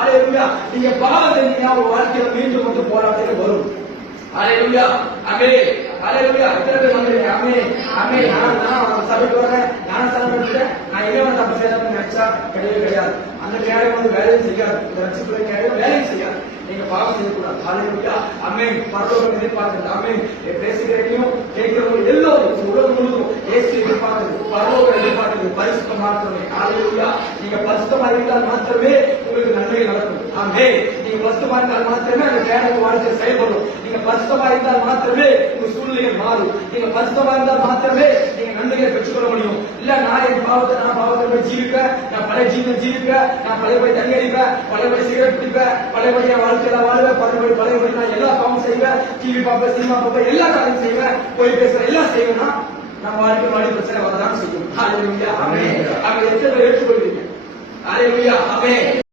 ஹalleluya. நீங்க பாவம் செஞ்சீங்கன்னா உங்க வாழ்க்கையில மீண்டும் மட்டும் போராட்டங்கள் வரும். ஹalleluya. ஆமென். ஹalleluya. எத்தனை பேர் சொல்றீங்க ஆமென் ஆமென். நான் சபைக்கு வரேன், நான் சபைக்கு நான் எங்க தப்பு செய்யணும்னு நினைச்சா கிடையாது. அந்த கேடயம் வந்து வேலையும் செய்யாது. இந்த ரட்சிப்புள்ள கேடயம் வேலையும் செய்யாது. நீங்க பாவம் செய்யக்கூடாது. ஹalleluya. ஆமென். பரலோகம் எதிர்பார்க்கிறது. ஆமென். பேசுகிறதையும் கேட்கிறவங்க எல்லோரும் உலகம் முழுவதும் இயேசு எதிர்பார்க்கிறது, பரலோகம் எதிர்பார்க்கிறது பரிசுத்தம் மாத்திரமே. ஹalleluya. நீங்க பரிசுத்தமா இருந்தால் மாத்திரமே உங்களுக்கு நன்மை நடக்கும். ஆமென். நீங்க பரிசுத்தமா இருந்தால் மாத்திரமே அந்த கேடயம் வாழ்க்கை செயல்படும். நீங்க பரிசுத்தமா இருந்தால் மாத்திரமே உங்க சூழ்நிலைகள் மாறும். நீங்க பரிசுத்தமா இருந்தால் மாத்திரமே நீங்க நன்மைகளை பெற்றுக்கொள்ள முடியும். இல்ல நான் என் பாவத்தை ஜீவிப்பேன், நான் பழைய ஜீவன் ஜீவிப்பேன், நான் பழையபடி தண்ணி அடிப்பேன், பழையபடி சிகரெட் பிடிப்பேன், பழையபடி என் வாழ்க்கையில வாழ்வேன், பழையபடி நான் எல்லா பாவம் செய்வேன், டிவி பார்ப்பேன், சினிமா பார்ப்பேன், எல்லா காரியம் செய்வேன், போய் பேசுறேன், எல்லாம் செய்வேன்னா நம்ம வாழ்க்கை பிரச்சனை வரதான் செய்யும். ஹalleluya. ஆமென். அவங்க எத்தனை பேர் ஏற்றுக்கொள்வீங்க? ஹalleluya. ஆமென்.